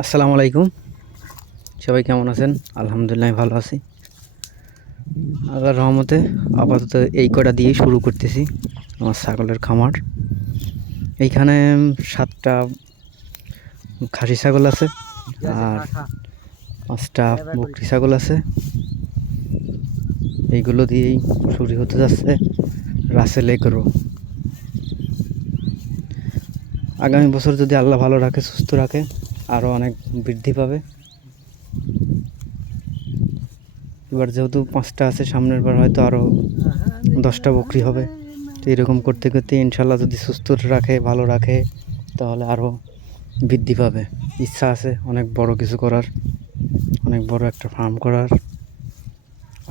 আসসালামু আলাইকুম। সবাই কেমন আছেন? আলহামদুলিল্লাহ ভালো আছি। আল্লাহর রহমতে আপাতত এই কটা দিয়েই শুরু করতেছি, আমার ছাগলের খামার। এইখানে সাতটা খাসি ছাগল আছে, আর পাঁচটা বকরি ছাগল আছে। এইগুলো দিয়েই শুরু হতে যাচ্ছে রাসেল এগ্রো। আগামী বছর যদি আল্লাহ ভালো রাখে, সুস্থ রাখে আরও অনেক বৃদ্ধি পাবে। এবার যেহেতু পাঁচটা আছে, সামনের বার হয়তো আরও দশটা বকরি হবে। তো এরকম করতে করতে ইনশাল্লাহ যদি সুস্থ রাখে, ভালো রাখে, তাহলে আরও বৃদ্ধি পাবে। ইচ্ছা আছে অনেক বড় কিছু করার, অনেক বড় একটা ফার্ম করার।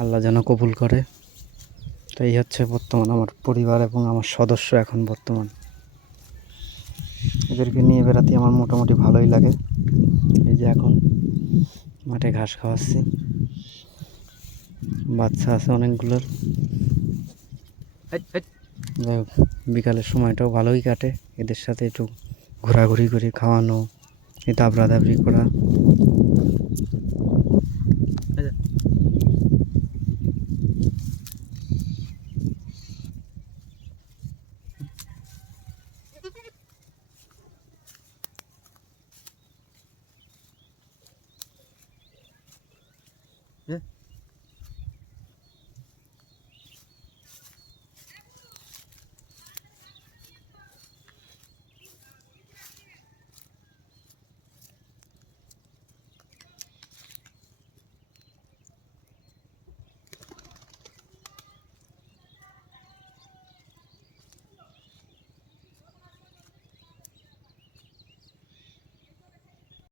আল্লাহ যেন কবুল করে। তো এই হচ্ছে বর্তমান আমার পরিবার এবং আমার সদস্য এখন বর্তমান। এদেরকে নিয়ে বেড়াতে আমার মোটামুটি ভালোই লাগে। এই যে এখন মাঠে ঘাস খাওয়াচ্ছি। বাচ্চা আছে অনেকগুলোর যাই হোক, বিকালের সময়টাও ভালোই কাটে। এদের সাথে একটু ঘোরাঘুরি করে খাওয়ানো এই দাবড়া দাবড়ি করা